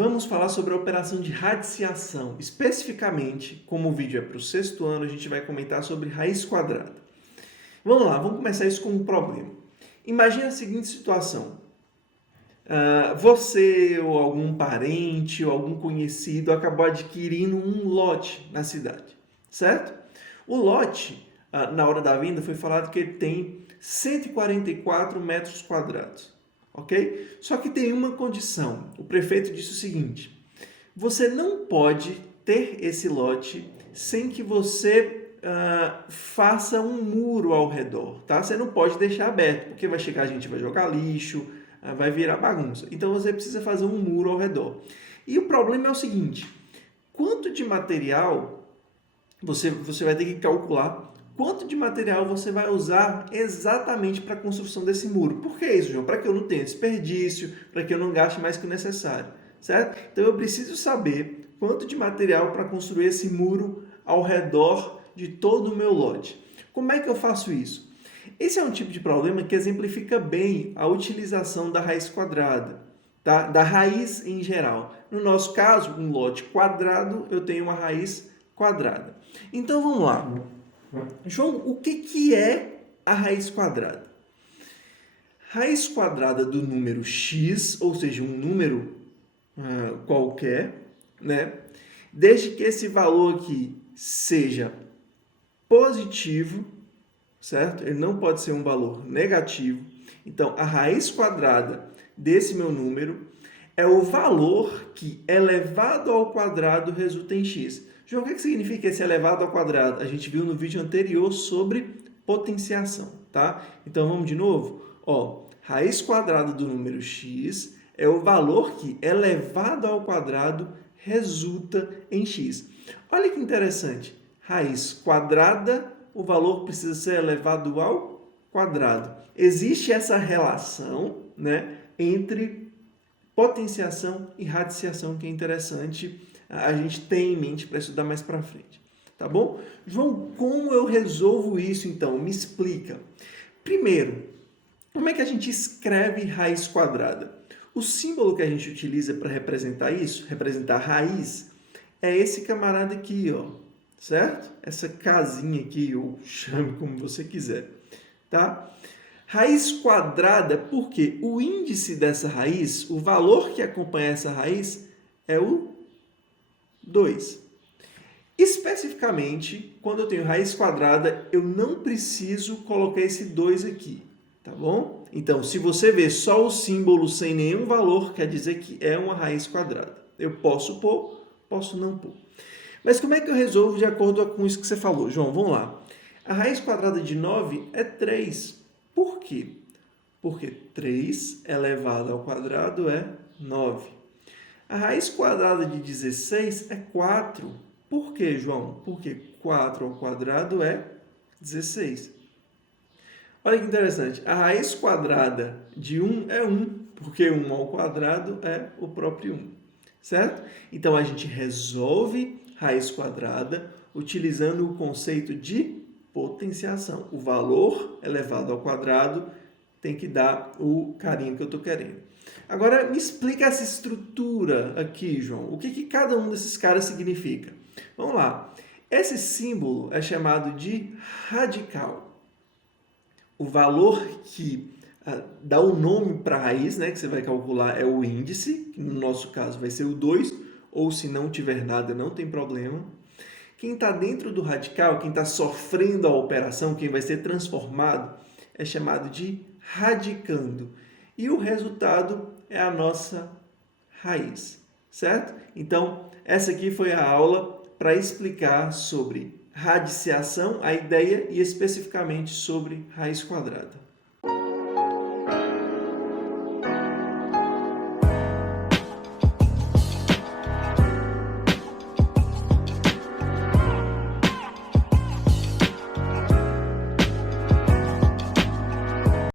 vamos falar sobre a operação de radiciação. Especificamente, como o vídeo é para o 6º ano, a gente vai comentar sobre raiz quadrada. Vamos lá, vamos começar isso com um problema. Imagine a seguinte situação. Você ou algum parente ou algum conhecido acabou adquirindo um lote na cidade, certo? O lote, na hora da venda, foi falado que ele tem 144 metros quadrados, ok? Só que tem uma condição. O prefeito disse o seguinte: você não pode ter esse lote sem que você faça um muro ao redor, tá? Você não pode deixar aberto, porque vai chegar gente, vai jogar lixo, vai virar bagunça. Então você precisa fazer um muro ao redor. E o problema é o seguinte: quanto de material você vai ter que calcular quanto de material você vai usar exatamente para a construção desse muro. Por que isso, João? Para que eu não tenha desperdício, para que eu não gaste mais que o necessário, certo? Então eu preciso saber quanto de material para construir esse muro ao redor de todo o meu lote. Como é que eu faço isso? Esse é um tipo de problema que exemplifica bem a utilização da raiz quadrada, tá? Da raiz em geral. No nosso caso, um lote quadrado, eu tenho uma raiz quadrada. Então vamos lá. João, o que é a raiz quadrada? Raiz quadrada do número x, ou seja, um número qualquer, né? Desde que esse valor aqui seja positivo, certo? Ele não pode ser um valor negativo. Então, a raiz quadrada desse meu número é o valor que elevado ao quadrado resulta em x. João, o que significa esse elevado ao quadrado? A gente viu no vídeo anterior sobre potenciação, tá? Então, vamos de novo? Raiz quadrada do número x é o valor que elevado ao quadrado resulta em x. Olha que interessante. Raiz quadrada, o valor precisa ser elevado ao quadrado. Existe essa relação, né, entre potenciação e radiciação, que é interessante a gente ter em mente para estudar mais para frente. Tá bom? João, como eu resolvo isso então? Me explica. Primeiro, como é que a gente escreve raiz quadrada? O símbolo que a gente utiliza para representar isso, representar raiz, é esse camarada aqui, ó, certo? Essa casinha aqui, ou chame como você quiser, tá? Raiz quadrada, porque o índice dessa raiz, o valor que acompanha essa raiz, é o 2. Especificamente, quando eu tenho raiz quadrada, eu não preciso colocar esse 2 aqui, tá bom? Então, se você vê só o símbolo sem nenhum valor, quer dizer que é uma raiz quadrada. Eu posso pôr, posso não pôr. Mas como é que eu resolvo de acordo com isso que você falou? João, vamos lá. A raiz quadrada de 9 é 3. Por quê? Porque 3 elevado ao quadrado é 9. A raiz quadrada de 16 é 4. Por quê, João? Porque 4 ao quadrado é 16. Olha que interessante. A raiz quadrada de 1 é 1, porque 1 ao quadrado é o próprio 1. Certo? Então, a gente resolve raiz quadrada utilizando o conceito de potenciação. O valor elevado ao quadrado tem que dar o carinho que eu estou querendo. Agora, me explica essa estrutura aqui, João. O que cada um desses caras significa? Vamos lá. Esse símbolo é chamado de radical. O valor que dá o nome para a raiz, né, que você vai calcular, é o índice, que no nosso caso vai ser o 2, ou se não tiver nada, não tem problema. Quem está dentro do radical, quem está sofrendo a operação, quem vai ser transformado, é chamado de radicando. E o resultado é a nossa raiz, certo? Então, essa aqui foi a aula para explicar sobre radiciação, a ideia, e especificamente sobre raiz quadrada.